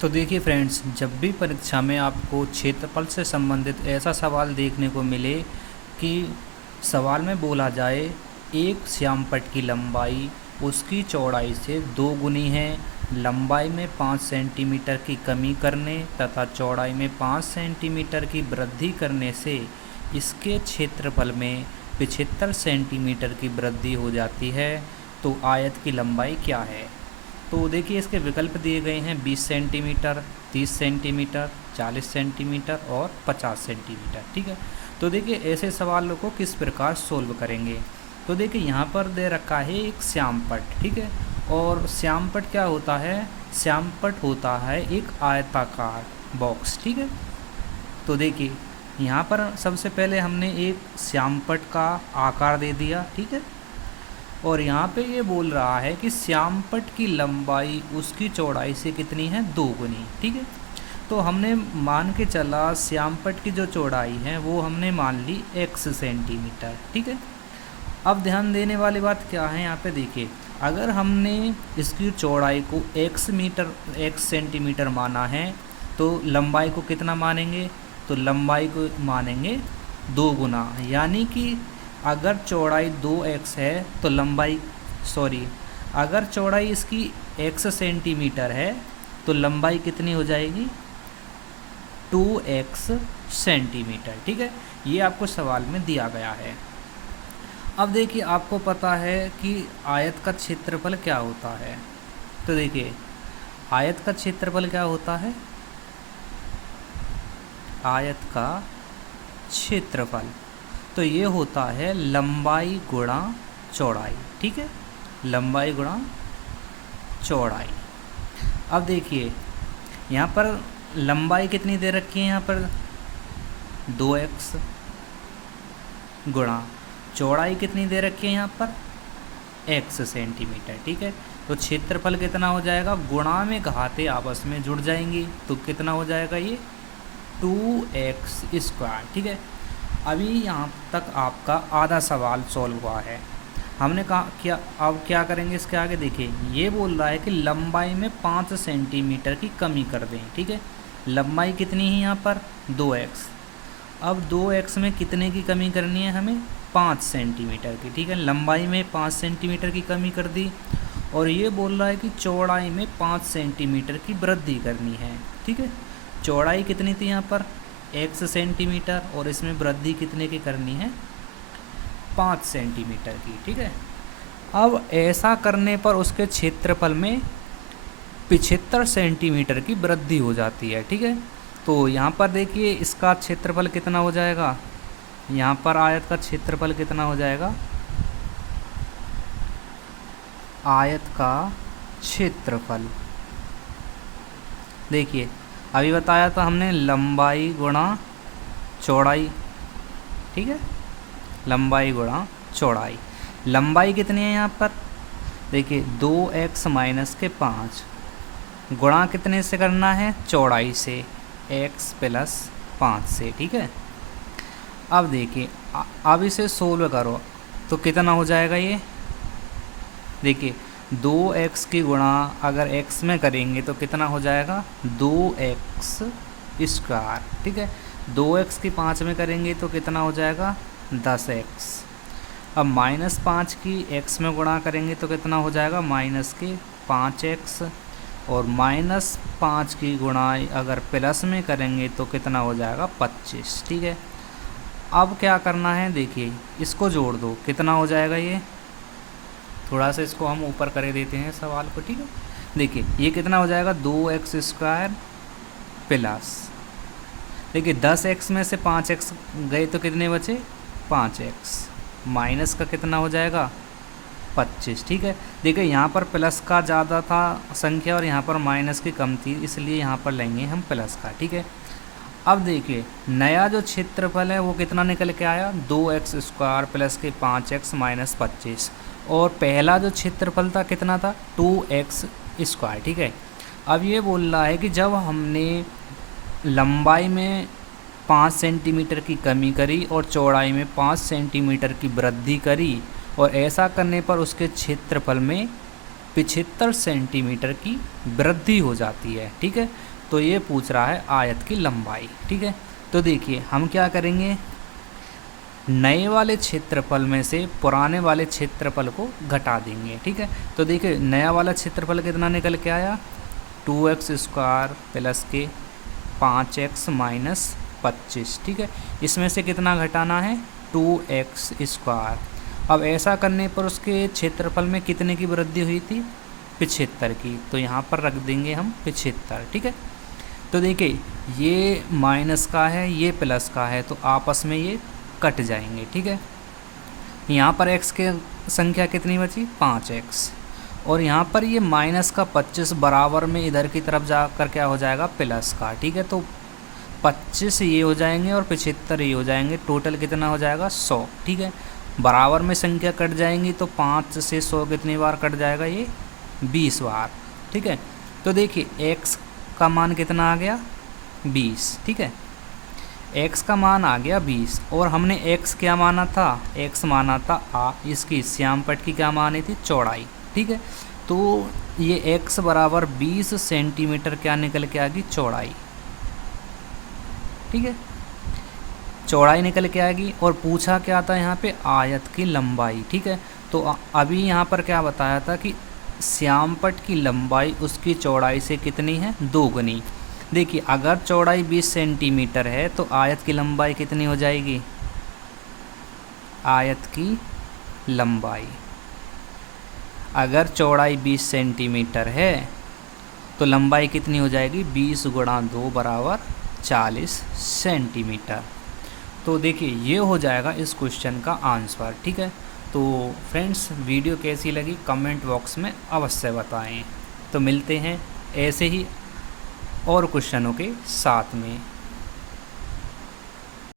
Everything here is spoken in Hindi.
तो देखिए फ्रेंड्स, जब भी परीक्षा में आपको क्षेत्रफल से संबंधित ऐसा सवाल देखने को मिले कि सवाल में बोला जाए एक श्यामपट्ट की लंबाई उसकी चौड़ाई से 2 गुनी है, लंबाई में 5 सेंटीमीटर की कमी करने तथा चौड़ाई में 5 सेंटीमीटर की वृद्धि करने से इसके क्षेत्रफल में 75 सेंटीमीटर की वृद्धि हो जाती है, तो आयत की लंबाई क्या है। तो देखिए इसके विकल्प दिए गए हैं 20 सेंटीमीटर, 30 सेंटीमीटर, 40 सेंटीमीटर और 50 सेंटीमीटर। ठीक है, तो देखिए ऐसे सवालों को किस प्रकार सोल्व करेंगे। तो देखिए यहाँ पर दे रखा है एक श्यामपट्ट। ठीक है, और श्यामपट्ट क्या होता है, श्यामपट्ट होता है एक आयताकार बॉक्स। ठीक है, तो देखिए यहाँ पर सबसे पहले हमने एक श्यामपट्ट का आकार दे दिया। ठीक है, और यहाँ पे ये बोल रहा है कि श्यामपट्ट की लंबाई उसकी चौड़ाई से कितनी है, 2 गुनी। ठीक है, तो हमने मान के चला श्यामपट्ट की जो चौड़ाई है वो हमने मान ली x सेंटीमीटर। ठीक है, अब ध्यान देने वाली बात क्या है, यहाँ पे देखिए अगर हमने इसकी चौड़ाई को x सेंटीमीटर माना है तो लंबाई को कितना मानेंगे, तो लंबाई को मानेंगे 2 गुना। यानी कि अगर चौड़ाई 2x है तो अगर चौड़ाई इसकी x सेंटीमीटर है तो लंबाई कितनी हो जाएगी, 2x सेंटीमीटर। ठीक है, ये आपको सवाल में दिया गया है। अब देखिए आपको पता है कि आयत का क्षेत्रफल क्या होता है। तो देखिए आयत का क्षेत्रफल क्या होता है, आयत का क्षेत्रफल तो ये होता है लंबाई गुणा चौड़ाई। ठीक है, लंबाई गुणा चौड़ाई। अब देखिए यहाँ पर लंबाई कितनी दे रखी है, यहाँ पर 2x गुणा चौड़ाई कितनी दे रखी है, यहाँ पर x सेंटीमीटर। ठीक है, तो क्षेत्रफल कितना हो जाएगा, गुणा में घातें आपस में जुड़ जाएंगी तो कितना हो जाएगा ये 2x²। ठीक है, अभी यहाँ तक आपका आधा सवाल सॉल्व हुआ है। हमने कहा क्या, अब क्या करेंगे इसके आगे। देखिए ये बोल रहा है कि लंबाई में 5 सेंटीमीटर की कमी कर दें। ठीक है, लंबाई कितनी है यहाँ पर 2x, अब 2x में कितने की कमी करनी है हमें, 5 सेंटीमीटर की। ठीक है, लंबाई में 5 सेंटीमीटर की कमी कर दी और ये बोल रहा है कि चौड़ाई में 5 सेंटीमीटर की वृद्धि करनी है। ठीक है, चौड़ाई कितनी थी यहाँ पर x सेंटीमीटर और इसमें वृद्धि कितने की करनी है, 5 सेंटीमीटर की। ठीक है, अब ऐसा करने पर उसके क्षेत्रफल में 75 सेंटीमीटर की वृद्धि हो जाती है। ठीक है, तो यहाँ पर देखिए इसका क्षेत्रफल कितना हो जाएगा, यहाँ पर आयत का क्षेत्रफल कितना हो जाएगा, आयत का क्षेत्रफल देखिए अभी बताया था हमने लंबाई गुणा चौड़ाई। ठीक है, लंबाई गुणा चौड़ाई, लंबाई कितनी है यहाँ पर देखिए 2x माइनस के 5 गुणा कितने से करना है, चौड़ाई से, x प्लस 5 से। ठीक है, अब देखिए अब इसे सोल्व करो तो कितना हो जाएगा ये, देखिए 2x की गुणा अगर x में करेंगे तो कितना हो जाएगा 2x²। ठीक है, 2x की 5 में करेंगे तो कितना हो जाएगा 10x। अब -5 की x में गुणा करेंगे तो कितना हो जाएगा माइनस के 5x, और -5 की गुणा अगर प्लस में करेंगे तो कितना हो जाएगा 25। ठीक है, अब क्या करना है, देखिए इसको जोड़ दो कितना हो जाएगा ये, थोड़ा सा इसको हम ऊपर कर देते हैं सवाल को। ठीक है, देखिए ये कितना हो जाएगा 2x² प्लस, देखिए 10x में से 5x गए तो कितने बचे 5x, माइनस का कितना हो जाएगा 25। ठीक है, देखिए यहाँ पर प्लस का ज़्यादा था संख्या और यहाँ पर माइनस की कम थी, इसलिए यहाँ पर लेंगे हम प्लस का। ठीक है, अब देखिए नया जो क्षेत्रफल है वो कितना निकल के आया, 2x² प्लस के 5x माइनस 25, और पहला जो क्षेत्रफल था कितना था 2x²। ठीक है, अब ये बोल रहा है कि जब हमने लंबाई में 5 सेंटीमीटर की कमी करी और चौड़ाई में 5 सेंटीमीटर की वृद्धि करी और ऐसा करने पर उसके क्षेत्रफल में 75 सेंटीमीटर की वृद्धि हो जाती है। ठीक है, तो ये पूछ रहा है आयत की लंबाई। ठीक है, तो देखिए हम क्या करेंगे, नए वाले क्षेत्रफल में से पुराने वाले क्षेत्रफल को घटा देंगे। ठीक है, तो देखिए नया वाला क्षेत्रफल कितना निकल के आया, 2x² प्लस के 5x माइनस 25। ठीक है, इसमें से कितना घटाना है, 2x²। अब ऐसा करने पर उसके क्षेत्रफल में कितने की वृद्धि हुई थी, 75 की, तो यहाँ पर रख देंगे हम 75। ठीक है, तो देखिए ये माइनस का है, ये प्लस का है, तो आपस में ये कट जाएंगे। ठीक है, यहाँ पर x के संख्या कितनी बची, 5x, और यहाँ पर ये माइनस का 25 बराबर में इधर की तरफ जाकर क्या हो जाएगा, प्लस का। ठीक है, तो 25 ये हो जाएंगे और 75 ये हो जाएंगे, टोटल कितना हो जाएगा, 100। ठीक है, बराबर में संख्या कट जाएंगी तो 5 से 100 कितनी बार कट जाएगा, ये 20 बार। ठीक है, तो देखिए x का मान कितना आ गया, 20। ठीक है, x का मान आ गया 20, और हमने x क्या माना था, x माना था इसकी श्यामपट्ट की क्या मानी थी, चौड़ाई। ठीक है, तो ये x बराबर 20 सेंटीमीटर क्या निकल के आ गई, चौड़ाई। ठीक है, चौड़ाई निकल के आएगी, और पूछा क्या था यहाँ पे, आयत की लंबाई। ठीक है, तो अभी यहाँ पर क्या बताया था कि श्यामपट्ट की लंबाई उसकी चौड़ाई से कितनी है, 2 गुनी। देखिए अगर चौड़ाई 20 सेंटीमीटर है तो आयत की लंबाई कितनी हो जाएगी, आयत की लंबाई अगर चौड़ाई 20 सेंटीमीटर है तो लंबाई कितनी हो जाएगी, 20 गुणा 2 बराबर 40 सेंटीमीटर। तो देखिए ये हो जाएगा इस क्वेश्चन का आंसर। ठीक है, तो फ्रेंड्स वीडियो कैसी लगी कमेंट बॉक्स में अवश्य बताएं। तो मिलते हैं ऐसे ही और क्वेश्चनों के साथ में।